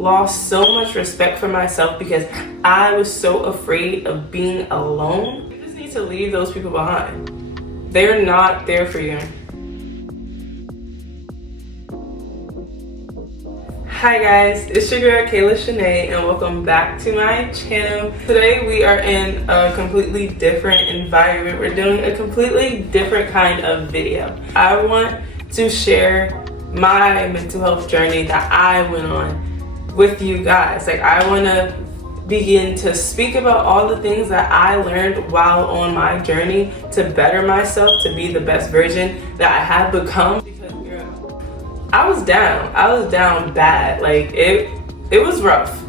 lost so much respect for myself because I was so afraid of being alone. You just need to leave those people behind. They're not there for you. Hi guys, it's your girl Kayla Shanae and welcome back to my channel. Today we are in a completely different environment. We're doing a completely different kind of video. I want to share my mental health journey that I went on with you guys. I want to begin to speak about all the things that I learned while on my journey to better myself, to be the best version that I have become. I was down bad. It was rough.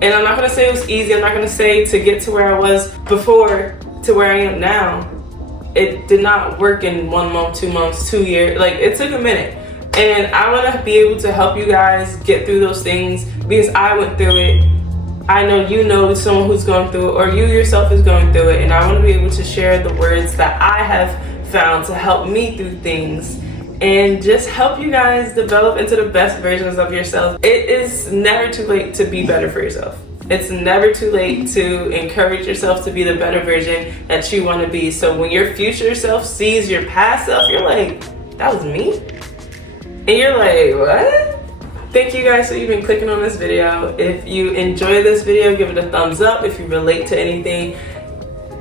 And I'm not gonna say it was easy. I'm not gonna say to get to where I was before to where I am now. It did not work in 1 month, 2 months, 2 years. It took a minute. And I wanna be able to help you guys get through those things because I went through it. I know you know someone who's going through it, or you yourself is going through it. And I wanna be able to share the words that I have found to help me through things and just help you guys develop into the best versions of yourself. It is never too late to be better for yourself. It's never too late to encourage yourself to be the better version that you want to be. So when your future self sees your past self, you're like, that was me? And you're like, what? Thank you guys for even clicking on this video. If you enjoy this video, give it a thumbs up. If you relate to anything,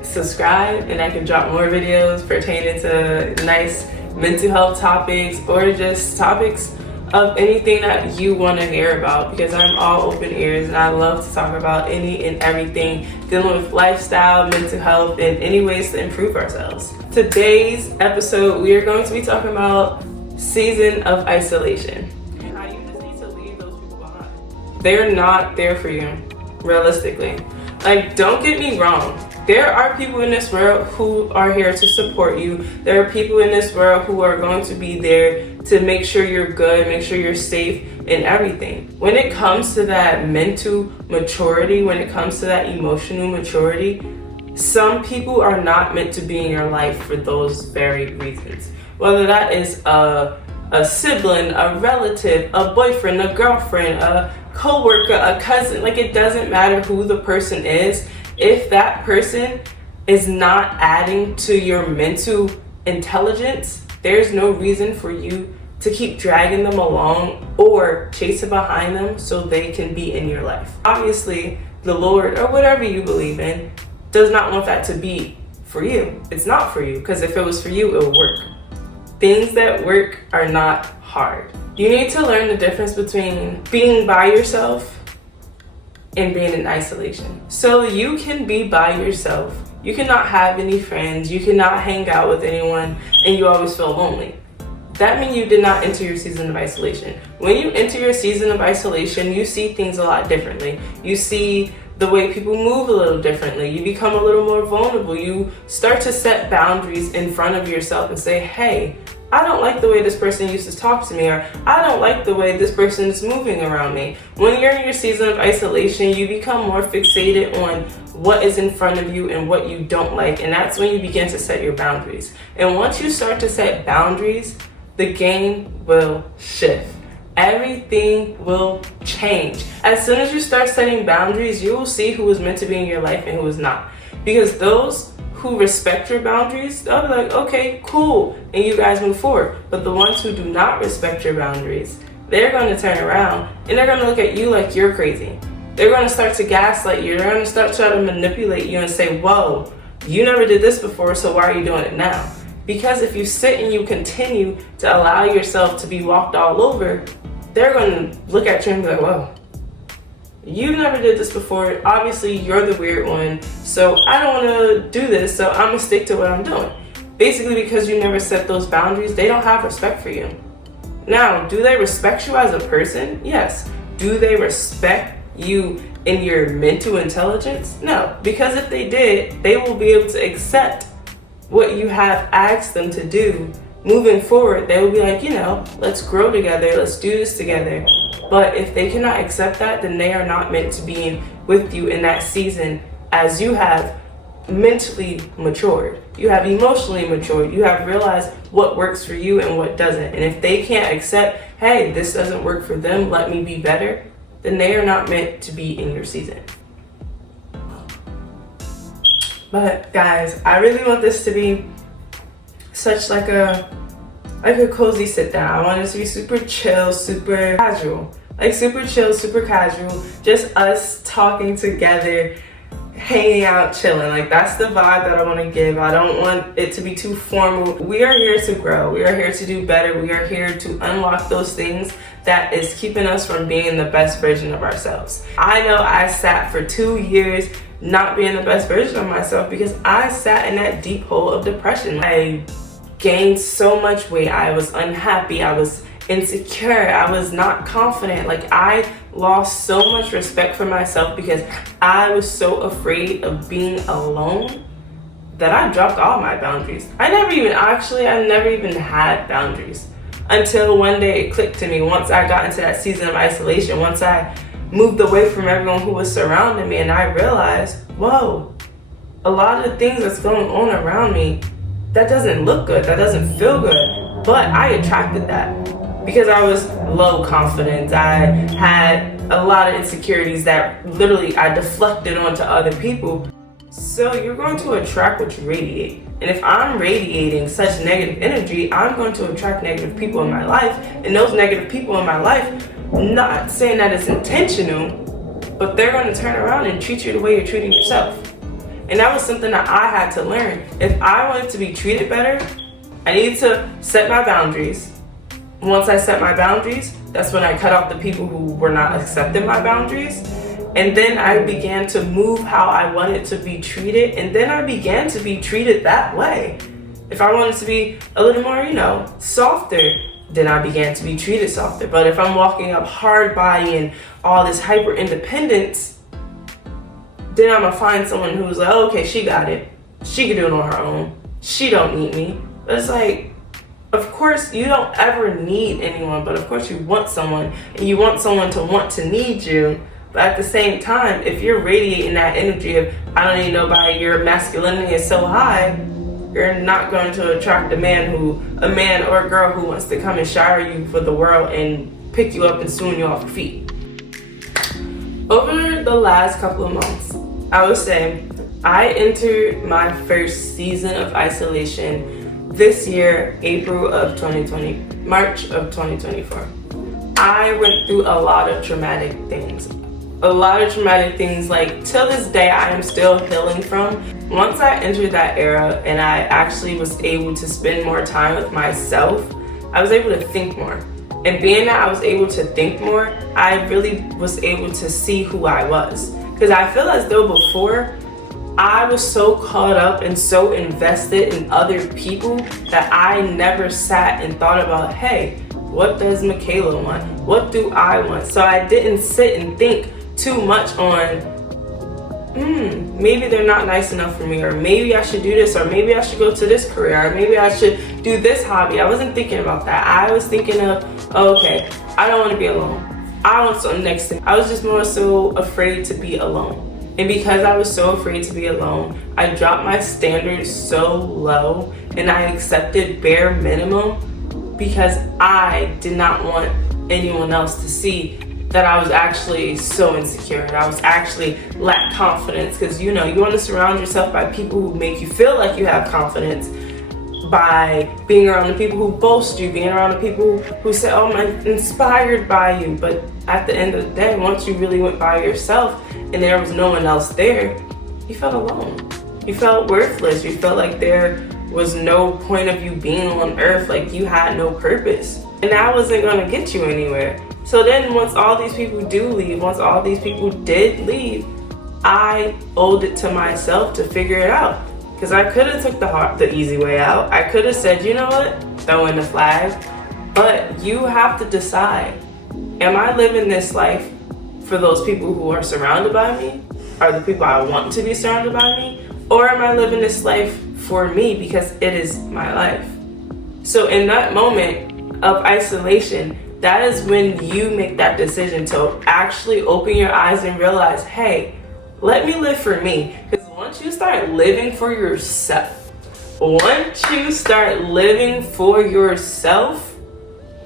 subscribe, and I can drop more videos pertaining to nice mental health topics or just topics of anything that you want to hear about, because I'm all open ears and I love to talk about any and everything dealing with lifestyle, mental health, and any ways to improve ourselves. Today's episode, we are going to be talking about season of isolation. How you just need to leave those people behind. They're not there for you, realistically. Don't get me wrong. There are people in this world who are here to support you. There are people in this world who are going to be there to make sure you're good, make sure you're safe, and everything. When it comes to that mental maturity, when it comes to that emotional maturity, some people are not meant to be in your life for those very reasons. Whether that is a sibling, a relative, a boyfriend, a girlfriend, a co-worker, a cousin, it doesn't matter who the person is. If that person is not adding to your mental intelligence, there's no reason for you to keep dragging them along or chasing behind them so they can be in your life. Obviously, the Lord, or whatever you believe in, does not want that to be for you. It's not for you, because if it was for you, it would work. Things that work are not hard. You need to learn the difference between being by yourself and being in isolation. So you can be by yourself. You cannot have any friends. You cannot hang out with anyone, and you always feel lonely. That means you did not enter your season of isolation. When you enter your season of isolation, you see things a lot differently. You see the way people move a little differently. You become a little more vulnerable. You start to set boundaries in front of yourself and say, hey, I don't like the way this person used to talk to me, or I don't like the way this person is moving around me. When you're in your season of isolation, you become more fixated on what is in front of you and what you don't like, and that's when you begin to set your boundaries. And once you start to set boundaries, the game will shift. Everything will change. As soon as you start setting boundaries, you will see who is meant to be in your life and who is not. Because those who respect your boundaries, they'll be like, okay, cool, and you guys move forward. But the ones who do not respect your boundaries, they're going to turn around and they're going to look at you like you're crazy. They're going to start to gaslight you. They're going to start trying to manipulate you and say, whoa, you never did this before, so why are you doing it now? Because if you sit and you continue to allow yourself to be walked all over, they're going to look at you and be like, whoa, you never did this before. Obviously, you're the weird one. So I don't want to do this. So I'm going to stick to what I'm doing. Basically, because you never set those boundaries, they don't have respect for you. Now, do they respect you as a person? Yes. Do they respect you in your mental intelligence? No. Because if they did, they will be able to accept what you have asked them to do. Moving forward, they will be like, let's grow together. Let's do this together. But if they cannot accept that, then they are not meant to be with you in that season, as you have mentally matured. You have emotionally matured. You have realized what works for you and what doesn't. And if they can't accept, hey, this doesn't work for them, let me be better, then they are not meant to be in your season. But guys, I really want this to be such like a cozy sit down. I want it to be super chill, super casual. Like super chill, super casual. Just us talking together, hanging out, chilling. Like that's the vibe that I want to give. I don't want it to be too formal. We are here to grow. We are here to do better. We are here to unlock those things that is keeping us from being the best version of ourselves. I know I sat for 2 years not being the best version of myself because I sat in that deep hole of depression. I gained so much weight. I was unhappy. I was insecure. I was not confident. Like I lost so much respect for myself because I was so afraid of being alone that I dropped all my boundaries. I never even had boundaries until one day it clicked to me. Once I got into that season of isolation, once I moved away from everyone who was surrounding me, and I realized, whoa, a lot of the things that's going on around me, that doesn't look good, that doesn't feel good, but I attracted that because I was low confidence. I had a lot of insecurities that literally I deflected onto other people. So you're going to attract what you radiate. And if I'm radiating such negative energy, I'm going to attract negative people in my life. And those negative people in my life, not saying that it's intentional, but they're going to turn around and treat you the way you're treating yourself. And that was something that I had to learn. If I wanted to be treated better, I needed to set my boundaries. Once I set my boundaries, that's when I cut off the people who were not accepting my boundaries. And then I began to move how I wanted to be treated. And then I began to be treated that way. If I wanted to be a little more, softer, then I began to be treated softer. But if I'm walking up hard body and all this hyper independence, then I'm gonna find someone who's like, oh, okay, she got it. She can do it on her own. She don't need me. But it's like, of course, you don't ever need anyone, but of course you want someone, and you want someone to want to need you. But at the same time, if you're radiating that energy of, I don't need nobody, your masculinity is so high, you're not going to attract a man or a girl who wants to come and shower you for the world and pick you up and swoon you off your feet. Over the last couple of months, I would say I entered my first season of isolation this year, March of 2024. I went through a lot of traumatic things. Like till this day I am still healing from. Once I entered that era and I actually was able to spend more time with myself, I was able to think more. And being that I was able to think more, I really was able to see who I was. Because I feel as though before, I was so caught up and so invested in other people that I never sat and thought about, hey, what does Michaela want? What do I want? So I didn't sit and think too much on, maybe they're not nice enough for me, or maybe I should do this, or maybe I should go to this career, or maybe I should do this hobby. I wasn't thinking about that. I was thinking of, okay, I don't want to be alone. I want something next to me. I was just more so afraid to be alone. And because I was so afraid to be alone, I dropped my standards so low and I accepted bare minimum because I did not want anyone else to see that I was actually so insecure. I was actually lack confidence because you want to surround yourself by people who make you feel like you have confidence, by being around the people who boast you, being around the people who say, oh, I'm inspired by you. But at the end of the day, once you really went by yourself and there was no one else there, you felt alone. You felt worthless. You felt like there was no point of you being on earth, like you had no purpose. And that wasn't gonna get you anywhere. So then once all these people did leave, I owed it to myself to figure it out. Because I could have took the easy way out. I could have said, you know what, throw in the flag. But you have to decide, am I living this life for those people who are surrounded by me? Are the people I want to be surrounded by me? Or am I living this life for me because it is my life? So in that moment of isolation, that is when you make that decision to actually open your eyes and realize, hey, let me live for me. Because once you start living for yourself,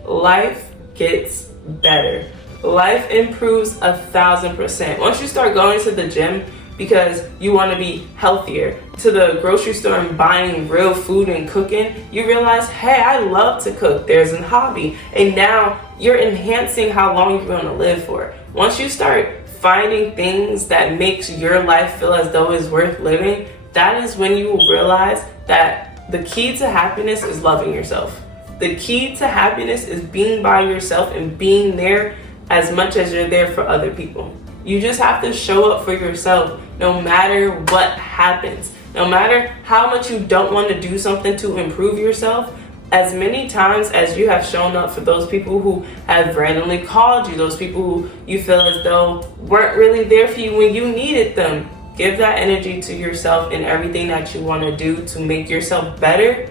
life gets better. life improves 1,000%. Once you start going to the gym because you want to be healthier, to the grocery store and buying real food and cooking, you realize, hey, I love to cook. There's a hobby. And now you're enhancing how long you're going to live for. Once you start finding things that makes your life feel as though it's worth living, that is when you will realize that the key to happiness is loving yourself. The key to happiness is being by yourself and being there as much as you're there for other people. You just have to show up for yourself no matter what happens. No matter how much you don't want to do something to improve yourself, as many times as you have shown up for those people who have randomly called you, those people who you feel as though weren't really there for you when you needed them, give that energy to yourself in everything that you want to do to make yourself better,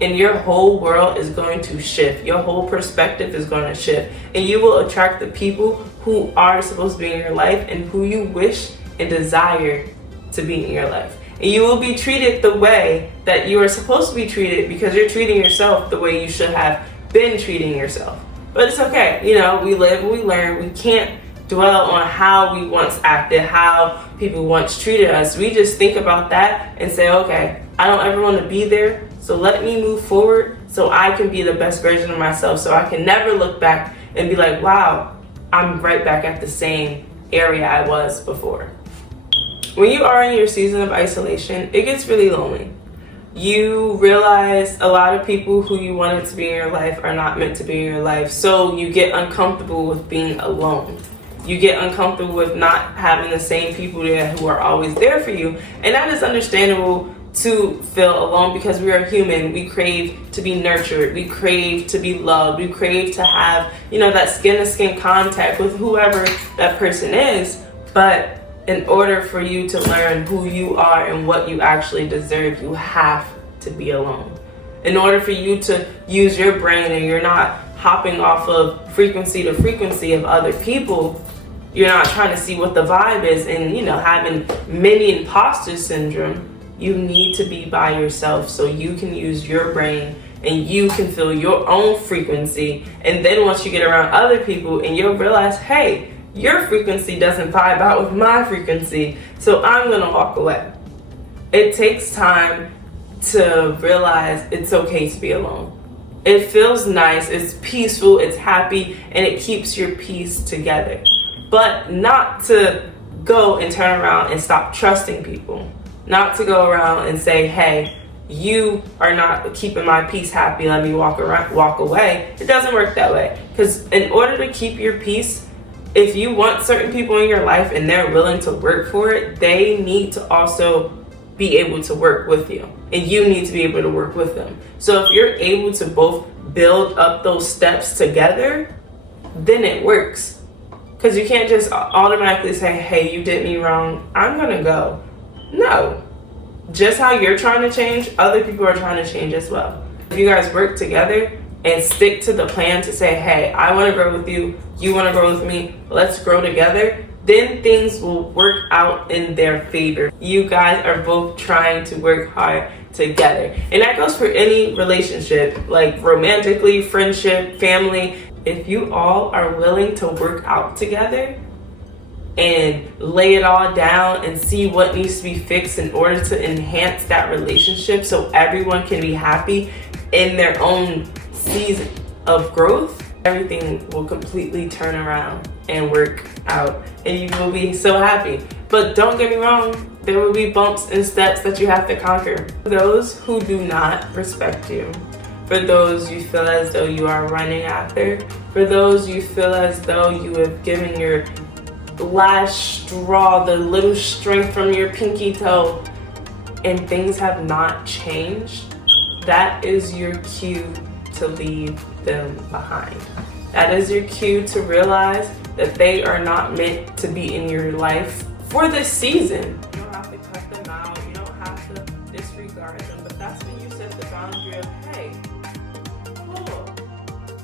and your whole world is going to shift. Your whole perspective is going to shift, and you will attract the people who are supposed to be in your life and who you wish and desire to be in your life. And you will be treated the way that you are supposed to be treated because you're treating yourself the way you should have been treating yourself. But it's okay. We live and we learn. We can't dwell on how we once acted, how people once treated us. We just think about that and say, okay, I don't ever want to be there. So let me move forward so I can be the best version of myself. So I can never look back and be like, wow, I'm right back at the same area I was before. When you are in your season of isolation, it gets really lonely. You realize a lot of people who you wanted to be in your life are not meant to be in your life. So you get uncomfortable with being alone. You get uncomfortable with not having the same people there who are always there for you. And that is understandable to feel alone because we are human. We crave to be nurtured. We crave to be loved. We crave to have, that skin-to-skin contact with whoever that person is. But in order for you to learn who you are and what you actually deserve, you have to be alone. In order for you to use your brain and you're not hopping off of frequency to frequency of other people, you're not trying to see what the vibe is and, having mini imposter syndrome, you need to be by yourself so you can use your brain and you can feel your own frequency. And then once you get around other people and you'll realize, hey, your frequency doesn't vibe out with my frequency, so I'm gonna walk away. It takes time to realize it's okay to be alone. It feels nice, it's peaceful, it's happy, and it keeps your peace together. But not to go and turn around and stop trusting people. Not to go around and say, hey, you are not keeping my peace happy, let me walk away. It doesn't work that way. Because in order to keep your peace, if you want certain people in your life and they're willing to work for it, they need to also be able to work with you. And you need to be able to work with them. So if you're able to both build up those steps together, then it works. Because you can't just automatically say, hey, you did me wrong, I'm gonna go. No. Just how you're trying to change, other people are trying to change as well. If you guys work together and stick to the plan to say, hey, I want to grow with you, you want to grow with me, let's grow together, then things will work out in their favor. You guys are both trying to work hard together. And that goes for any relationship, like romantically, friendship, family. If you all are willing to work out together and lay it all down and see what needs to be fixed in order to enhance that relationship so everyone can be happy in their own season of growth, everything will completely turn around and work out and you will be so happy. But don't get me wrong, there will be bumps and steps that you have to conquer. For those who do not respect you, for those you feel as though you are running after, for those you feel as though you have given your last straw, the little strength from your pinky toe, and things have not changed, that is your cue to leave them behind. That is your cue to realize that they are not meant to be in your life for this season. You don't have to cut them out, you don't have to disregard them, but that's when you set the boundary of, hey, cool,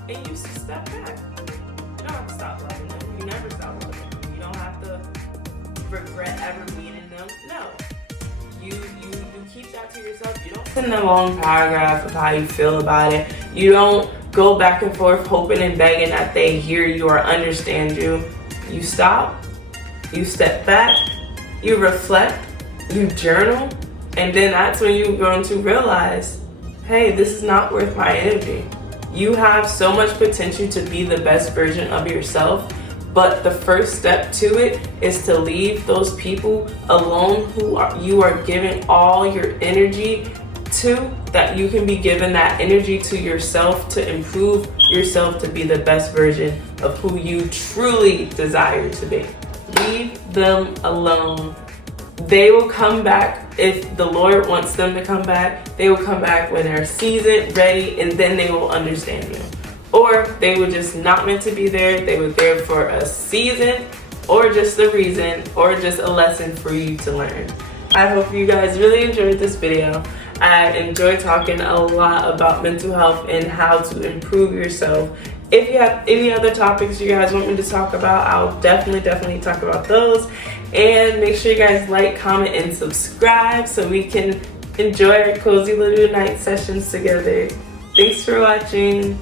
and you step back. You don't have to stop loving them, you never stop loving them. You don't have to regret ever meeting them, no. You keep that to yourself. You don't send a long paragraph of how you feel about it. You don't go back and forth hoping and begging that they hear you or understand you. You stop, you step back, you reflect, you journal, and then that's when you're going to realize, hey, this is not worth my energy. You have so much potential to be the best version of yourself, but the first step to it is to leave those people alone you are giving all your energy to, that you can be given that energy to yourself to improve yourself to be the best version of who you truly desire to be. Leave them alone. They will come back if the Lord wants them to come back. They will come back when they're seasoned, ready, and then they will understand you. Or they were just not meant to be there. They were there for a season, or just a reason, or just a lesson for you to learn. I hope you guys really enjoyed this video. I enjoyed talking a lot about mental health and how to improve yourself. If you have any other topics you guys want me to talk about, I'll definitely talk about those. And make sure you guys like, comment, and subscribe so we can enjoy our cozy little night sessions together. Thanks for watching.